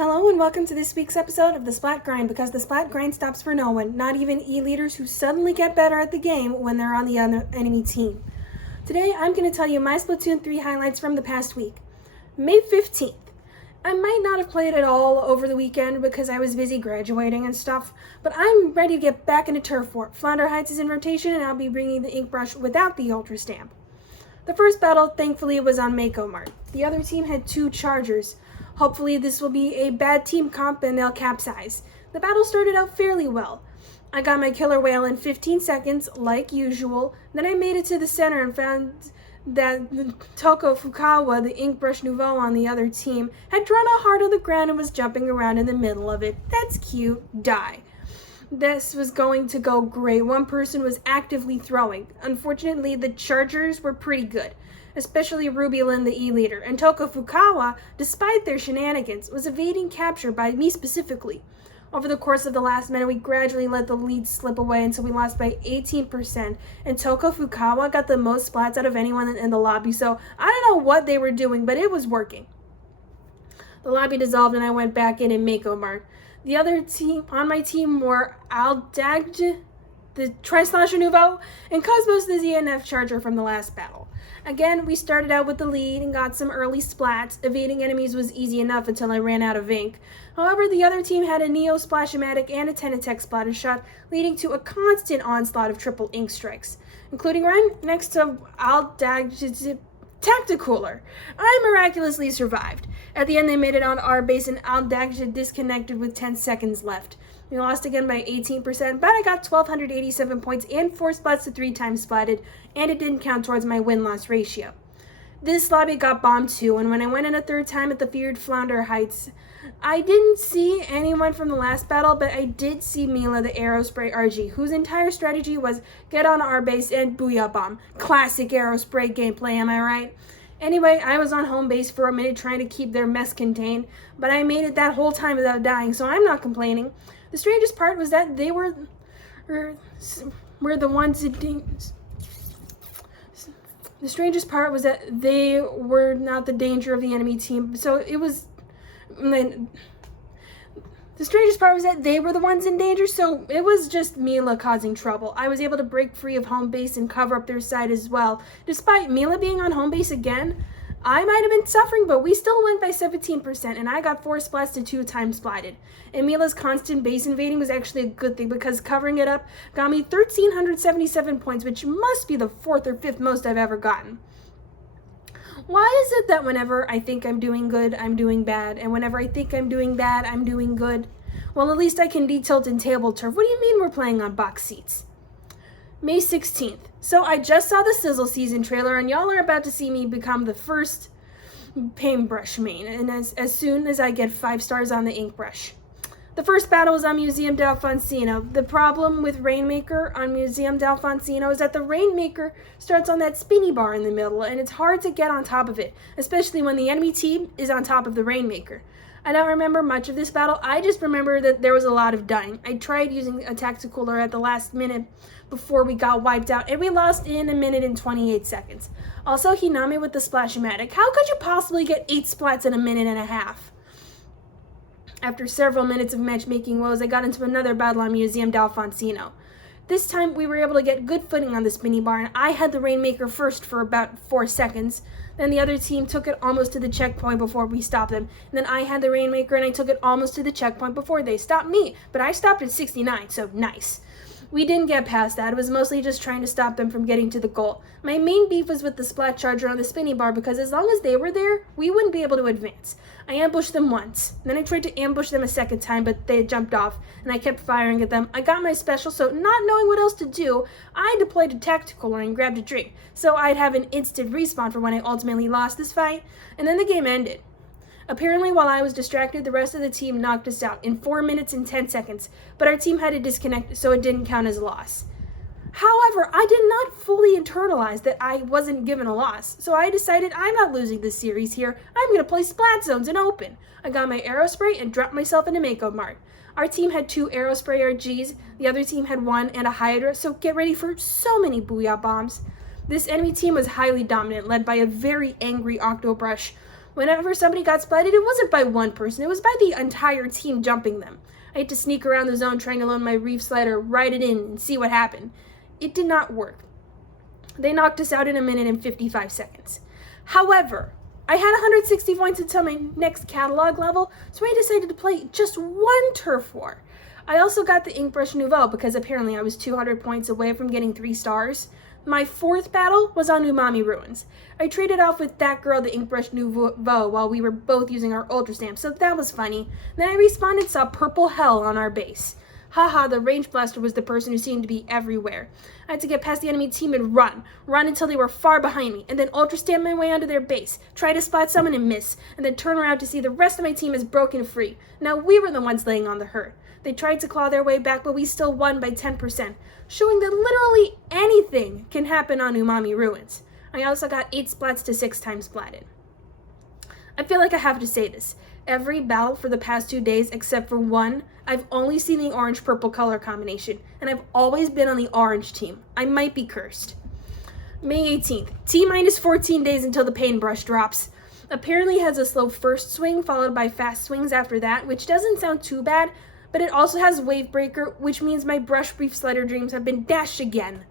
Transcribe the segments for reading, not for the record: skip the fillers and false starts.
Hello and welcome to this week's episode of the Splat Grind, because the Splat Grind stops for no one, not even E-leaders who suddenly get better at the game when they're on the other enemy team. Today I'm going to tell you my Splatoon 3 highlights from the past week. May 15th. I might not have played at all over the weekend because I was busy graduating and stuff, but I'm ready to get back into Turf War. Flounder Heights is in rotation and I'll be bringing the ink brush without the Ultra Stamp. The first battle, thankfully, was on Mako Mart. The other team had 2 Chargers. Hopefully this will be a bad team comp and they'll capsize. The battle started out fairly well. I got my killer whale in 15 seconds, like usual. Then I made it to the center and found that Toko Fukawa, the ink brush nouveau on the other team, had drawn a heart on the ground and was jumping around in the middle of it. That's cute. Die. This was going to go great. One person was actively throwing. Unfortunately, the Chargers were pretty good, especially Rubulin, the E-leader, and Toko Fukawa, despite their shenanigans, was evading capture by me specifically. Over the course of the last minute, we gradually let the lead slip away until we lost by 18%, and Toko Fukawa got the most splats out of anyone in the lobby, so I don't know what they were doing, but it was working. The lobby dissolved and I went back in Mako Mart. The other team on my team were Aldagj, the Tri-Slasher Nouveau, and Cosmos, the ZNF Charger from the last battle. Again, we started out with the lead and got some early splats. Evading enemies was easy enough until I ran out of ink. However, the other team had a Neo Splash-O-Matic and a Tenatech splatter shot, leading to a constant onslaught of triple ink strikes, including right next to Aldagj Tacticooler. I miraculously survived. At the end, they made it on our base and Aldagj disconnected with 10 seconds left. We lost again by 18%, but I got 1,287 points and 4 splats to 3 times splatted, and it didn't count towards my win-loss ratio. This lobby got bombed too, and when I went in a third time at the feared Flounder Heights, I didn't see anyone from the last battle, but I did see Mila, the Aerospray RG, whose entire strategy was get on our base and Booyah Bomb. Classic Aerospray gameplay, am I right? Anyway, I was on home base for a minute trying to keep their mess contained, but I made it that whole time without dying, so I'm not complaining. The strangest part was that they were the ones that The strangest part was that they were not the danger of the enemy team, so it was... The strangest part was that they were the ones in danger, so it was just Mila causing trouble. I was able to break free of home base and cover up their side as well. Despite Mila being on home base again, I might have been suffering, but we still went by 17%, and I got 4 splats to 2 times splatted. And Mila's constant base invading was actually a good thing, because covering it up got me 1,377 points, which must be the 4th or 5th most I've ever gotten. Why is it that whenever I think I'm doing good, I'm doing bad, and whenever I think I'm doing bad, I'm doing good? Well, at least I can detilt in table turf. What do you mean we're playing on box seats? May 16th. So I just saw the Sizzle season trailer, and y'all are about to see me become the first paintbrush main, and as soon as I get 5 stars on the ink brush. The first battle was on Museum d'Alfonsino. The problem with Rainmaker on Museum d'Alfonsino is that the Rainmaker starts on that spinny bar in the middle, and it's hard to get on top of it, especially when the enemy team is on top of the Rainmaker. I don't remember much of this battle. I just remember that there was a lot of dying. I tried using a Tacticooler at the last minute before we got wiped out, and we lost in 1 minute and 28 seconds. Also, Hinami with the Splash-O-Matic. How could you possibly get 8 splats in 1.5 minutes? After several minutes of matchmaking woes, I got into another battle on Museum d'Alfonsino. This time, we were able to get good footing on the spinny bar, and I had the Rainmaker first for about 4 seconds. Then the other team took it almost to the checkpoint before we stopped them. And then I had the Rainmaker, and I took it almost to the checkpoint before they stopped me. But I stopped at 69, so nice. We didn't get past that. It was mostly just trying to stop them from getting to the goal. My main beef was with the Splat Charger on the spinny bar, because as long as they were there, we wouldn't be able to advance. I ambushed them once. Then I tried to ambush them a second time, but they had jumped off, and I kept firing at them. I got my special, so not knowing what else to do, I deployed a Tacticooler and grabbed a drink, so I'd have an instant respawn for when I ultimately lost this fight, and then the game ended. Apparently, while I was distracted, the rest of the team knocked us out in 4 minutes and 10 seconds, but our team had to disconnect, so it didn't count as a loss. However, I did not fully internalize that I wasn't given a loss, so I decided I'm not losing this series here. I'm going to play Splat Zones and Open. I got my Aerospray and dropped myself into Mako Mart. Our team had 2 Aerospray RGs, the other team had 1 and a Hydra, so get ready for so many Booyah Bombs. This enemy team was highly dominant, led by a very angry Octobrush, Whenever somebody got splatted, it wasn't by one person, it was by the entire team jumping them. I had to sneak around the zone trying to load my reef slider, ride it in, and see what happened. It did not work. They knocked us out in 1:55 seconds. However, I had 160 points until my next catalog level, so I decided to play just one turf war. I also got the Inkbrush Nouveau because apparently I was 200 points away from getting 3 stars. My 4th battle was on Umami Ruins. I traded off with that girl the Inkbrush Nouveau while we were both using our Ultra Stamp, so that was funny. Then I respawned and saw Purple Hell on our base. Haha, the Range Blaster was the person who seemed to be everywhere. I had to get past the enemy team and run until they were far behind me, and then Ultra Stamp my way onto their base, try to spot someone and miss, and then turn around to see the rest of my team is broken free. Now we were the ones laying on the hurt. They tried to claw their way back, but we still won by 10%, showing that literally anything can happen on Umami Ruins. I also got 8 splats to 6 times splatted. I feel like I have to say this. Every battle for the past 2 days, except for one, I've only seen the orange-purple color combination, and I've always been on the orange team. I might be cursed. May 18th, T-minus 14 days until the paintbrush drops. Apparently has a slow first swing, followed by fast swings after that, which doesn't sound too bad, but it also has Wave Breaker, which means my brush brief slider dreams have been dashed again.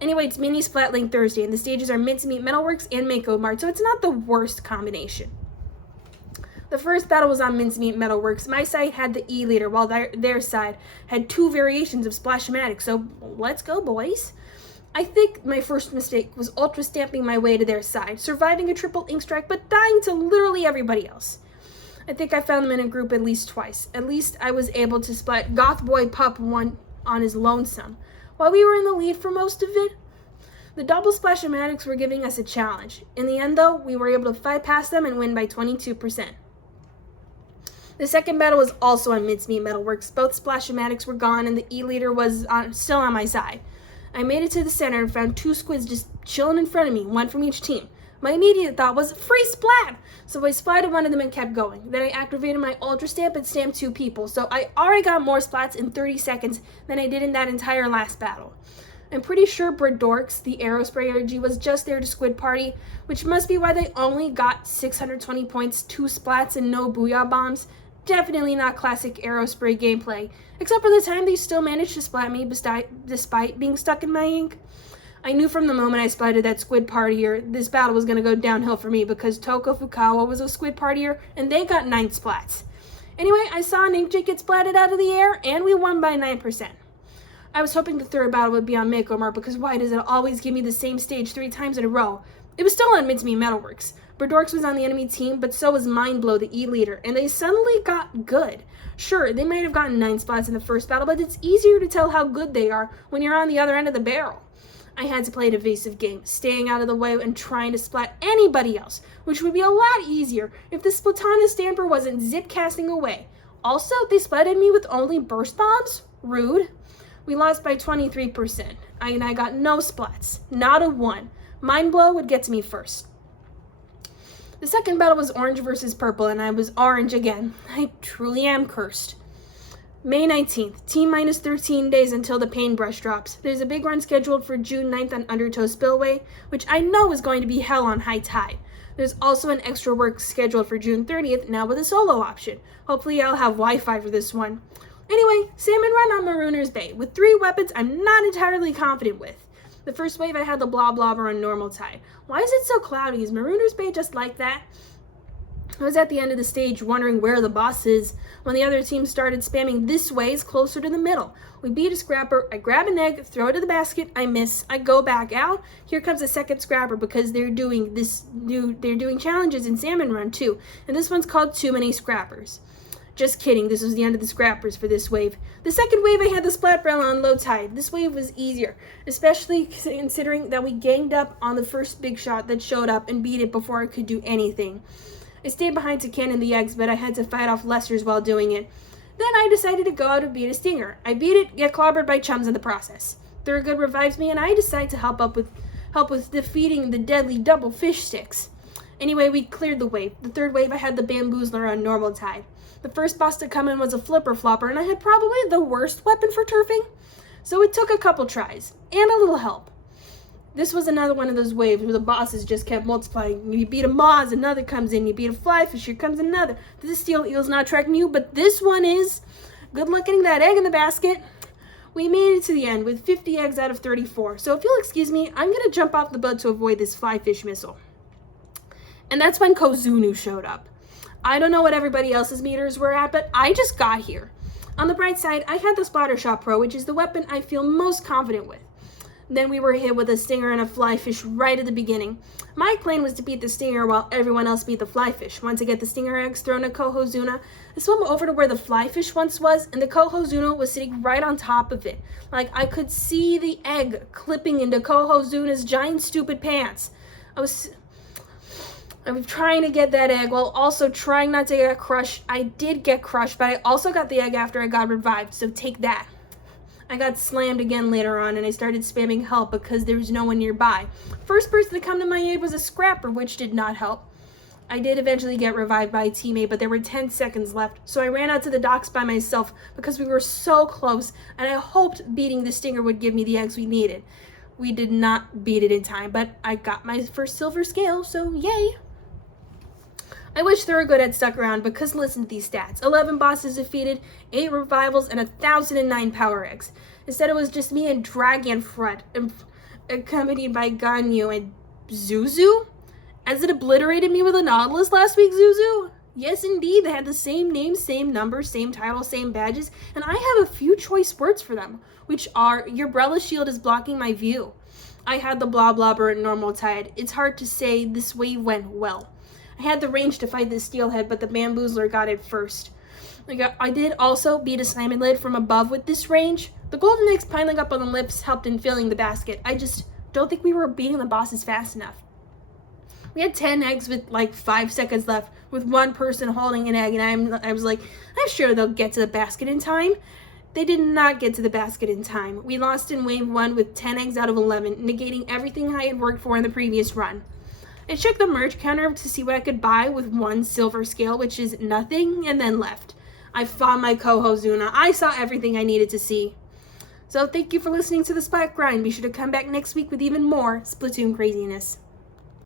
Anyway, it's Mini Splat Link Thursday, and the stages are Mincemeat Metalworks and Mako Mart, so it's not the worst combination. The first battle was on Mincemeat Metalworks. My side had the E-Leader, while their side had 2 variations of Splashmatic, so let's go, boys. I think my first mistake was Ultra Stamping my way to their side, surviving a triple ink strike, but dying to literally everybody else. I think I found them in a group at least twice. At least I was able to splat Goth Boy Pup one on his lonesome. While we were in the lead for most of it, the double Splashmatics were giving us a challenge. In the end, though, we were able to fight past them and win by 22%. The second battle was also on Mincemeat Metalworks. Both Splashmatics were gone and the E-Leader was still on my side. I made it to the center and found 2 squids just chilling in front of me, 1 from each team. My immediate thought was, free splat! So I splatted one of them and kept going. Then I activated my Ultra Stamp and stamped 2 people, so I already got more splats in 30 seconds than I did in that entire last battle. I'm pretty sure Bradorks, the Aerospray RG, was just there to squid party, which must be why they only got 620 points, 2 splats, and no Booyah Bombs. Definitely not classic Aerospray gameplay, except for the time they still managed to splat me despite being stuck in my ink. I knew from the moment I splatted that squid partier, this battle was going to go downhill for me because Toko Fukawa was a squid partier and they got 9 splats. Anyway, I saw an inkjet get splatted out of the air and we won by 9%. I was hoping the third battle would be on Mako Mart because why does it always give me the same stage 3 times in a row? It was still on Mincemeat Metalworks. Bradorks was on the enemy team, but so was Mindblow, the E-Leader, and they suddenly got good. Sure, they might have gotten 9 splats in the first battle, but it's easier to tell how good they are when you're on the other end of the barrel. I had to play an evasive game, staying out of the way and trying to splat anybody else, which would be a lot easier if the Splatana Stamper wasn't zip casting away. Also, they splatted me with only burst bombs? Rude. We lost by 23%, and I got no splats, not a 1. Mindblow would get to me first. The second battle was orange versus purple, and I was orange again. I truly am cursed. May 19th, T-minus 13 days until the paintbrush drops. There's a big run scheduled for June 9th on Undertow Spillway, which I know is going to be hell on high tide. There's also an extra work scheduled for June 30th, now with a solo option. Hopefully I'll have Wi-Fi for this one. Anyway, Salmon Run on Marooner's Bay, with 3 weapons I'm not entirely confident with. The first wave I had the Blob Lobber on normal tide. Why is it so cloudy? Is Marooner's Bay just like that? I was at the end of the stage wondering where the boss is when the other team started spamming this way is closer to the middle. We beat a scrapper, I grab an egg, throw it to the basket, I miss, I go back out. Here comes a second scrapper because they're doing challenges in Salmon Run too. And this one's called Too Many Scrappers. Just kidding, this was the end of the scrappers for this wave. The second wave I had the Splat Umbrella on low tide. This wave was easier, especially considering that we ganged up on the first big shot that showed up and beat it before I could do anything. I stayed behind to cannon the eggs, but I had to fight off Lessers while doing it. Then I decided to go out and beat a stinger. I beat it, get clobbered by chums in the process. Thurgood revives me, and I decide to help with defeating the deadly double fish sticks. Anyway, we cleared the wave. The third wave I had the Bamboozler on normal tide. The first boss to come in was a Flipper Flopper, and I had probably the worst weapon for turfing, so it took a couple tries, and a little help. This was another one of those waves where the bosses just kept multiplying. You beat a Moz, another comes in. You beat a Flyfish, here comes another. This steel eel's not tracking you, but this one is. Good luck getting that egg in the basket. We made it to the end with 50 eggs out of 34. So if you'll excuse me, I'm going to jump off the boat to avoid this Flyfish missile. And that's when Kozunu showed up. I don't know what everybody else's meters were at, but I just got here. On the bright side, I had the Splattershot Pro, which is the weapon I feel most confident with. Then we were hit with a Stinger and a Flyfish right at the beginning. My plan was to beat the Stinger while everyone else beat the Flyfish. Once I get the Stinger eggs thrown at Kohozuna, I swam over to where the Flyfish once was, and the Kohozuna was sitting right on top of it. Like, I could see the egg clipping into Kohozuna's giant stupid pants. I was trying to get that egg while also trying not to get crushed. I did get crushed, but I also got the egg after I got revived, so take that. I got slammed again later on, and I started spamming help because there was no one nearby. First person to come to my aid was a Scrapper, which did not help. I did eventually get revived by a teammate, but there were 10 seconds left, so I ran out to the docks by myself because we were so close, and I hoped beating the Stinger would give me the eggs we needed. We did not beat it in time, but I got my first silver scale, so yay! I wish Thorogood had stuck around because listen to these stats. 11 bosses defeated, 8 revivals, and 1,009 power eggs. Instead, it was just me and Dragonfront, accompanied by Ganyu and Zuzu? As it obliterated me with a Nautilus last week, Zuzu? Yes, indeed, they had the same name, same number, same title, same badges, and I have a few choice words for them, which are, your Brella shield is blocking my view. I had the blah blobber at normal tide. It's hard to say, this wave went well. I had the range to fight the steelhead, but the bamboozler got it first. I did also beat a salmon lid from above with this range. The golden eggs piling up on the lips helped in filling the basket. I just don't think we were beating the bosses fast enough. We had 10 eggs with like 5 seconds left with one person holding an egg, and I was like, I'm sure they'll get to the basket in time. They did not get to the basket in time. We lost in wave 1 with 10 eggs out of 11, negating everything I had worked for in the previous run. I checked the merch counter to see what I could buy with 1 silver scale, which is nothing, and then left. I found my Kohozuna. I saw everything I needed to see. So thank you for listening to the Splat Grind. Be sure to come back next week with even more Splatoon craziness.